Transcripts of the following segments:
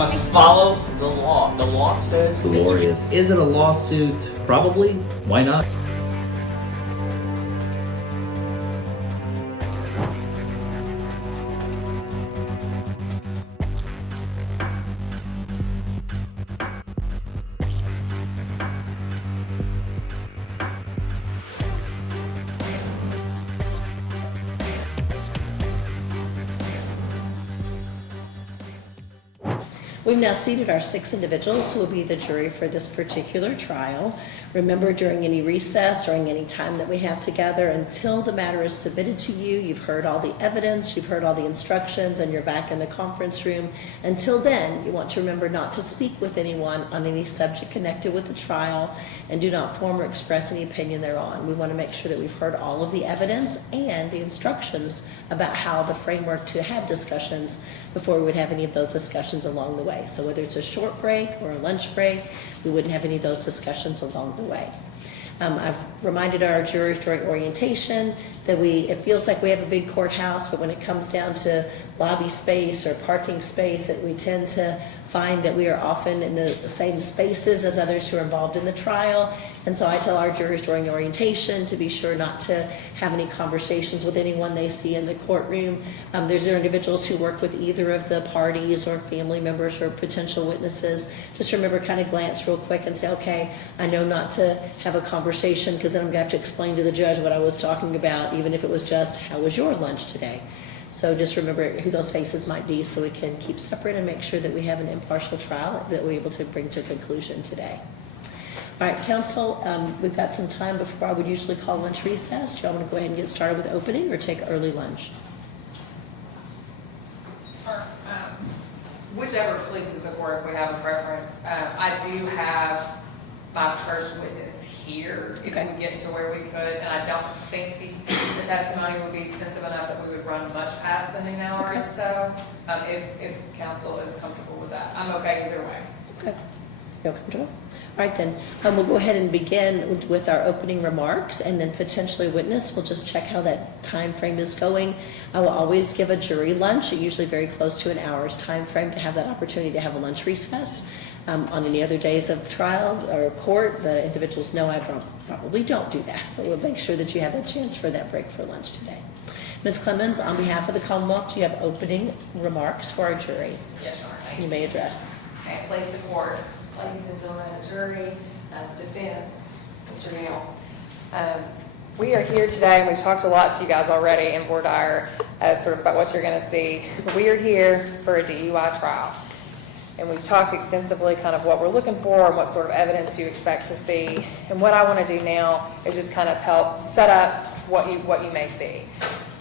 must follow the law. The law says... Glorious. Is it a lawsuit? Probably. Why not? We've now seated our 6 individuals who will be the jury for this particular trial. Remember, during any recess, during any time that we have together, until the matter is submitted to you, you've heard all the evidence, you've heard all the instructions, and you're back in the conference room. Until then, you want to remember not to speak with anyone on any subject connected with the trial, and do not form or express any opinion thereon. We want to make sure that we've heard all of the evidence and the instructions about how the framework to have discussions before we would have any of those discussions along the way. So whether it's a short break or a lunch break, we wouldn't have any of those discussions along the way. I've reminded our jurors during orientation that it feels like we have a big courthouse, but when it comes down to lobby space or parking space, that we tend to find that we are often in the same spaces as others who are involved in the trial. And so I tell our jurors during orientation to be sure not to have any conversations with anyone they see in the courtroom. There's individuals who work with either of the parties or family members or potential witnesses. Just remember, kind of glance real quick and say, okay, I know not to have a conversation because then I'm going to have to explain to the judge what I was talking about, even if it was just, how was your lunch today? So just remember who those faces might be so we can keep separate and make sure that we have an impartial trial that we're able to bring to conclusion today. All right, counsel, we've got some time before I would usually call lunch recess. Do y'all want to go ahead and get started with opening or take early lunch? Or, whichever pleases the court, if we have a preference. I do have my first witness here, if Okay. we get to where we could, and I don't think the testimony would be extensive enough that we would run much past the noon hour or so, if counsel is comfortable with that. I'm okay either way. Okay. You're comfortable? All right, then. We'll go ahead and begin with our opening remarks, and then potentially witness. We'll just check how that time frame is going. I will always give a jury lunch, usually very close to an hour's time frame, to have that opportunity to have a lunch recess. On any other days of trial or court, the individuals know I probably don't do that, but we'll make sure that you have that chance for that break for lunch today. Ms. Clemens, on behalf of the Commonwealth, do you have opening remarks for our jury? Yes, Your Honor. You may address. Okay, please the court, ladies and gentlemen of the jury, defense, Mr. Neal. We are here today, and we've talked a lot to you guys already in voir dire sort of about what you're going to see. We are here for a DUI trial. And we've talked extensively kind of what we're looking for and what sort of evidence you expect to see. And what I want to do now is just kind of help set up what you may see.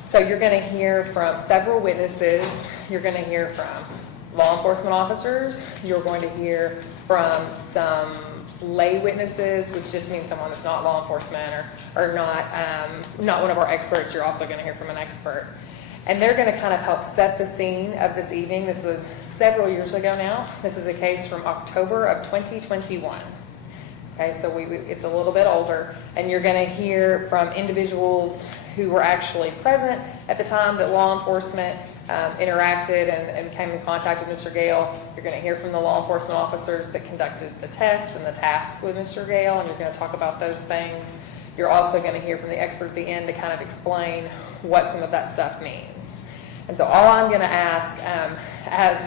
So you're going to hear from several witnesses. You're going to hear from law enforcement officers. You're going to hear from some lay witnesses, which just means someone that's not law enforcement or not one of our experts. You're also going to hear from an expert. And they're going to kind of help set the scene of this evening. This was several years ago now. This is a case from October of 2021. Okay, so it's a little bit older. And you're going to hear from individuals who were actually present at the time that law enforcement interacted and came in contact with Mr. Gale. You're going to hear from the law enforcement officers that conducted the test and the task with Mr. Gale, and you're going to talk about those things. You're also going to hear from the expert at the end to kind of explain what some of that stuff means. And so all I'm going to ask, as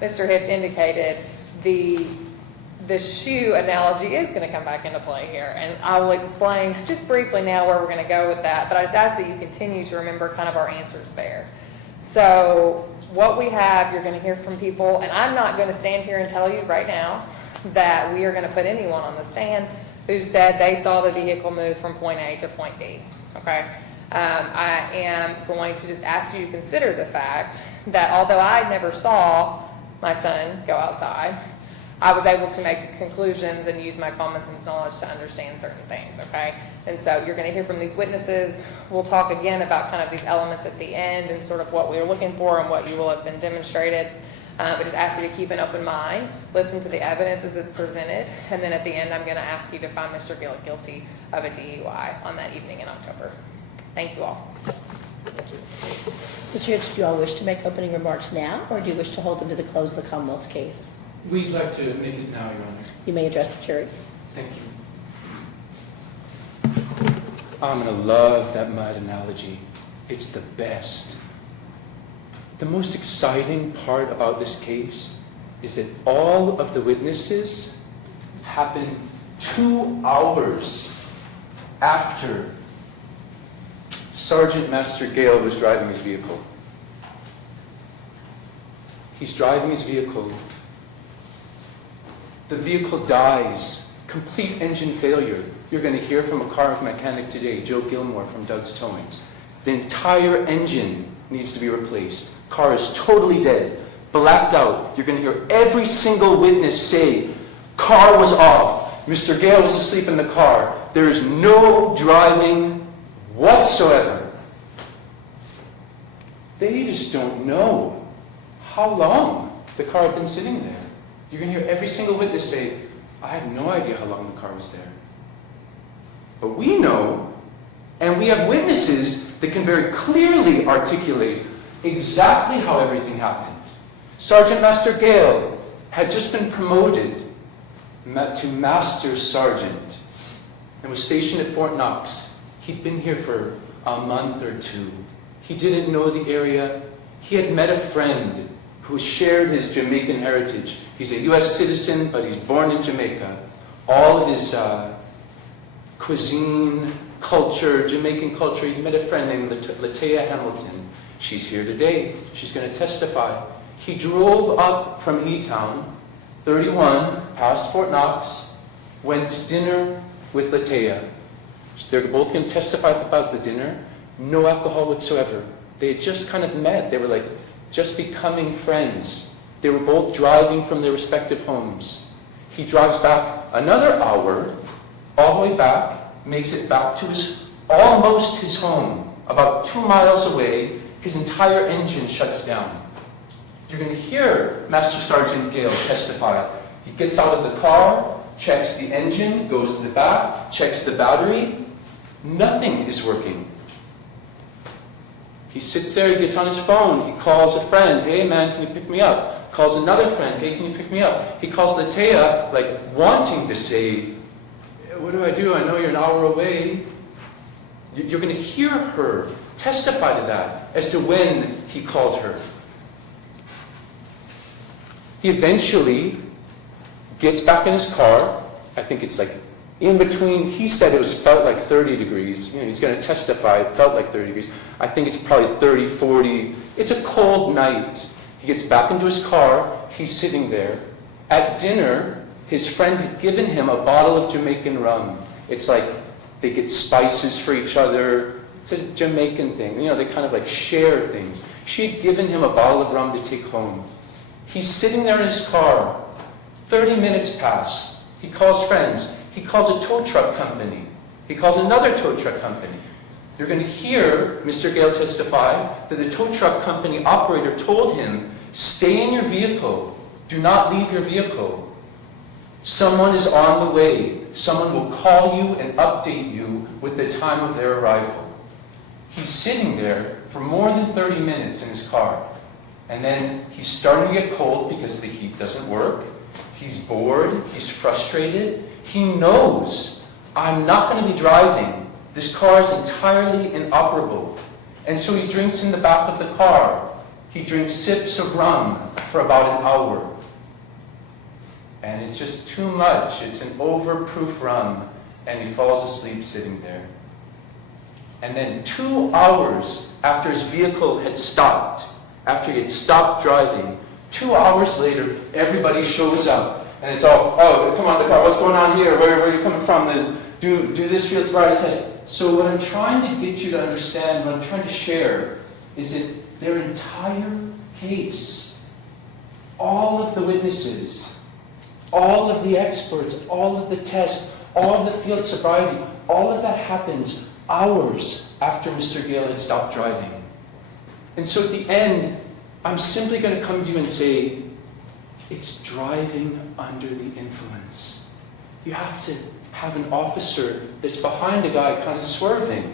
Mr. Hitch indicated, the shoe analogy is going to come back into play here. And I will explain just briefly now where we're going to go with that, but I just ask that you continue to remember kind of our answers there. So what we have, you're going to hear from people, and I'm not going to stand here and tell you right now that we are going to put anyone on the stand who said they saw the vehicle move from point A to point B, okay? I am going to just ask you to consider the fact that although I never saw my son go outside, I was able to make conclusions and use my common sense knowledge to understand certain things, okay? And so you're going to hear from these witnesses. We'll talk again about kind of these elements at the end and sort of what we're looking for and what you will have been demonstrated. But just ask you to keep an open mind, listen to the evidence as it's presented, and then at the end I'm going to ask you to find Mr. Gill guilty of a DUI on that evening in October. Thank you all. Mr. Hitch, do you all wish to make opening remarks now, or do you wish to hold them to the close of the Commonwealth's case? We'd like to make it now, Your Honor. You may address the jury. Thank you. I'm going to love that mud analogy. It's the best. The most exciting part about this case is that all of the witnesses happened 2 hours after Sergeant Master Gale was driving his vehicle. He's driving his vehicle. The vehicle dies. Complete engine failure. You're going to hear from a car mechanic today, Joe Gilmore from Doug's Towings. The entire engine needs to be replaced. Car is totally dead, blacked out. You're going to hear every single witness say, car was off. Mr. Gale was asleep in the car. There is no driving whatsoever. They just don't know how long the car had been sitting there. You're going to hear every single witness say, I have no idea how long the car was there. But we know, and we have witnesses that can very clearly articulate exactly how everything happened. Sergeant Master Gale had just been promoted to Master Sergeant and was stationed at Fort Knox. He'd been here for a month or 2. He didn't know the area. He had met a friend who shared his Jamaican heritage. He's a U.S. citizen, but he's born in Jamaica. All of his cuisine, culture, Jamaican culture, he met a friend named Latea Hamilton. She's here today. She's going to testify. He drove up from E-Town, 31, past Fort Knox, went to dinner with Latea. They're both going to testify about the dinner. No alcohol whatsoever. They had just kind of met. They were like just becoming friends. They were both driving from their respective homes. He drives back another hour, all the way back, makes it back to almost his home, about 2 miles away. His entire engine shuts down. You're going to hear Master Sergeant Gale testify. He gets out of the car, checks the engine, goes to the back, checks the battery. Nothing is working. He sits there, he gets on his phone, he calls a friend, hey man, can you pick me up? Calls another friend, hey, can you pick me up? He calls Latea, like wanting to say, what do I do? I know you're an hour away. You're going to hear her testify to that as to when he called her. He eventually gets back in his car. I think it's like in between, he said felt like 30 degrees. You know, he's going to testify, it felt like 30 degrees. I think it's probably 30, 40. It's a cold night. He gets back into his car. He's sitting there. At dinner, his friend had given him a bottle of Jamaican rum. It's like they get spices for each other. It's a Jamaican thing. You know, they kind of like share things. She had given him a bottle of rum to take home. He's sitting there in his car. 30 minutes pass. He calls friends. He calls a tow truck company. He calls another tow truck company. You're going to hear Mr. Gale testify that the tow truck company operator told him, stay in your vehicle. Do not leave your vehicle. Someone is on the way. Someone will call you and update you with the time of their arrival. He's sitting there for more than 30 minutes in his car. And then he's starting to get cold because the heat doesn't work. He's bored. He's frustrated. He knows, I'm not going to be driving. This car is entirely inoperable. And so he drinks in the back of the car. He drinks sips of rum for about an hour. And it's just too much. It's an overproof rum. And he falls asleep sitting there. And then 2 hours after his vehicle had stopped, after he had stopped driving, 2 hours later, everybody shows up. And it's all, oh, come on, the car, what's going on here? Where are you coming from? Then do this field sobriety test. So what I'm trying to get you to understand, what I'm trying to share, is that their entire case, all of the witnesses, all of the experts, all of the tests, all of the field sobriety, all of that happens hours after Mr. Gale had stopped driving. And so at the end, I'm simply going to come to you and say, it's driving under the influence. You have to have an officer that's behind a guy kind of swerving,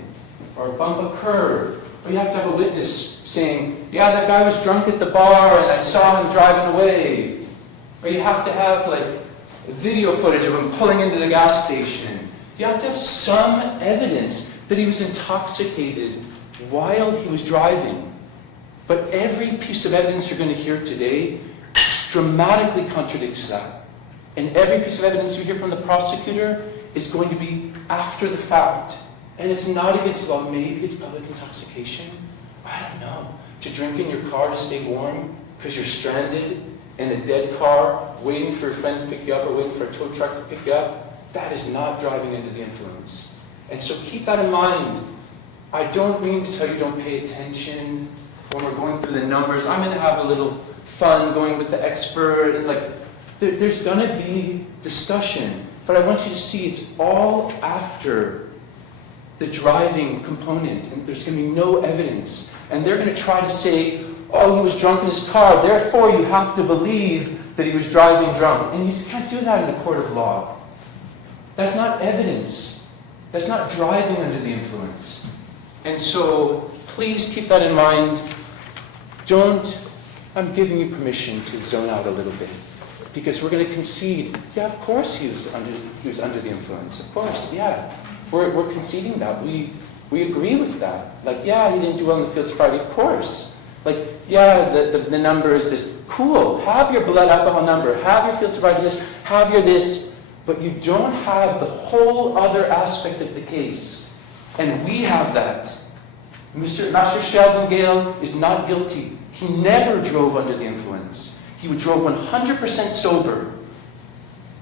or bump a curb, Or you have to have a witness saying, yeah, that guy was drunk at the bar and I saw him driving away. Or you have to have like video footage of him pulling into the gas station. You have to have some evidence that he was intoxicated while he was driving. But every piece of evidence you're going to hear today dramatically contradicts that. And every piece of evidence you hear from the prosecutor is going to be after the fact. And it's not against the law. Maybe it's public intoxication. I don't know. To drink in your car to stay warm because you're stranded in a dead car waiting for a friend to pick you up or waiting for a tow truck to pick you up, that is not driving under the influence. And so keep that in mind. I don't mean to tell you don't pay attention when we're going through the numbers. I'm going to have a little fun going with the expert. And like, there's going to be discussion. But I want you to see it's all after the driving component. And there's going to be no evidence. And they're going to try to say, oh, he was drunk in his car, therefore you have to believe that he was driving drunk. And you just can't do that in a court of law. That's not evidence. That's not driving under the influence. And so, please keep that in mind. I'm giving you permission to zone out a little bit. Because we're going to concede, yeah, of course he was under the influence. Of course, yeah. We're conceding that. We agree with that. Like, yeah, he didn't do well in the field sobriety, of course. Like, yeah, the number is this. Cool, have your blood alcohol number, have your field sobriety this, have your this, but you don't have the whole other aspect of the case. And we have that. Master Sheldon Gale is not guilty. He never drove under the influence. He drove 100% sober.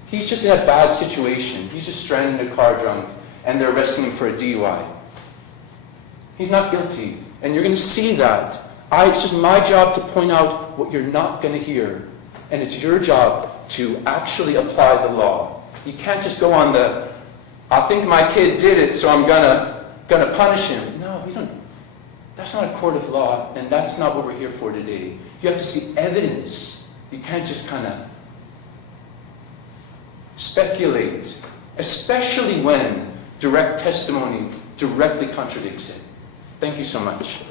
He's just in a bad situation. He's just stranded in a car drunk, and they're arresting him for a DUI. He's not guilty. And you're going to see that. It's just my job to point out what you're not going to hear. And it's your job to actually apply the law. You can't just go on I think my kid did it, so I'm gonna punish him. No, we don't. That's not a court of law, and that's not what we're here for today. You have to see evidence. You can't just kind of speculate, especially when direct testimony directly contradicts it. Thank you so much.